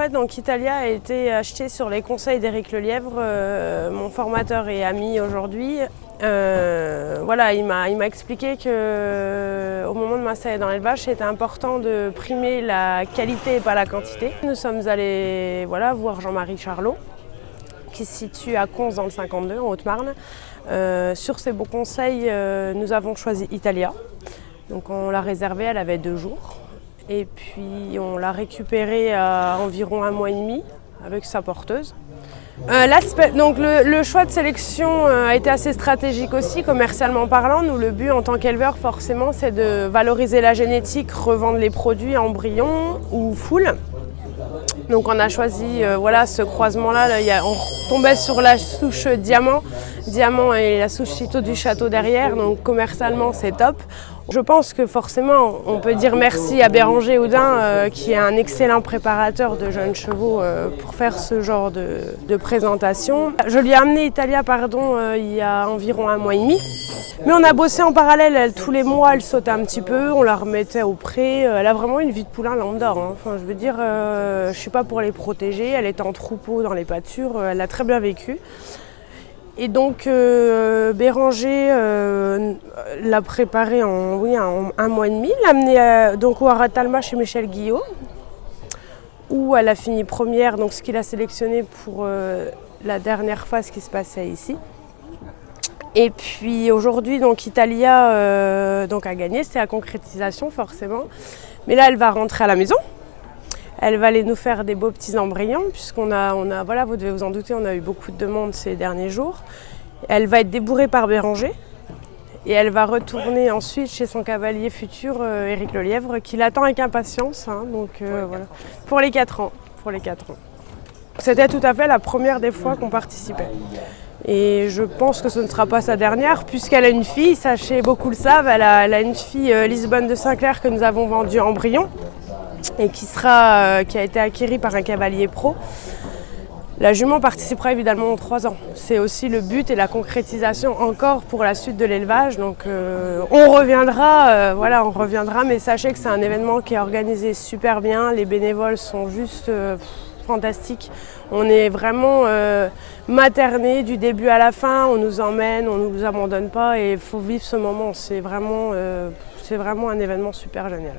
fait, donc Italia a été acheté sur les conseils d'Éric Lelièvre, mon formateur et ami aujourd'hui. Voilà, il m'a expliqué qu'au moment de m'installer dans l'élevage, c'était important de primer la qualité et pas la quantité. Nous sommes allés voir Jean-Marie Charlot, qui se situe à Cons dans le 52, en Haute-Marne. Sur ses bons conseils, nous avons choisi Italia. Donc on l'a réservée, elle avait 2 jours. Et puis on l'a récupérée à environ 1 mois et demi avec sa porteuse. Donc le choix de sélection a été assez stratégique aussi, commercialement parlant. Nous, le but en tant qu'éleveur, forcément, c'est de valoriser la génétique, revendre les produits embryons ou foule. Donc on a choisi ce croisement-là. On tombait sur la souche Diamant. Diamant et la souche Citeaux du Château derrière, donc commercialement c'est top. Je pense que forcément on peut dire merci à Béranger Oudin qui est un excellent préparateur de jeunes chevaux pour faire ce genre de présentation. Je lui ai amené Italia il y a environ 1 mois et demi. Mais on a bossé en parallèle, tous les mois elle sautait un petit peu, on la remettait au pré. Elle a vraiment une vie de poulain lambda. Enfin, je veux dire, je ne suis pas pour les protéger, elle était en troupeau dans les pâtures, elle a très bien vécu. Et donc Béranger l'a préparée en 1 mois et demi, l'a amenée au Aratalma chez Michel Guillot, où elle a fini première, donc ce qu'il a sélectionné pour la dernière phase qui se passait ici. Et puis aujourd'hui, donc Italia a gagné, c'était la concrétisation forcément. Mais là, elle va rentrer à la maison. Elle va aller nous faire des beaux petits embryons, puisqu'on a, vous devez vous en douter, on a eu beaucoup de demandes ces derniers jours. Elle va être débourrée par Béranger. Et elle va retourner ensuite chez son cavalier futur, Éric Lelièvre, qui l'attend avec impatience. Pour les 4 ans. C'était tout à fait la première des fois qu'on participait. Et je pense que ce ne sera pas sa dernière, puisqu'elle a une fille, sachez, beaucoup le savent, elle a une fille, Lisbonne de Saint-Clair, que nous avons vendue en embryon, et qui a été acquérie par un cavalier pro. La jument participera évidemment en 3 ans. C'est aussi le but et la concrétisation encore pour la suite de l'élevage. Donc on reviendra, mais sachez que c'est un événement qui est organisé super bien. Les bénévoles sont juste fantastiques. On est vraiment maternés du début à la fin. On nous emmène, on ne nous abandonne pas et il faut vivre ce moment. C'est vraiment un événement super génial.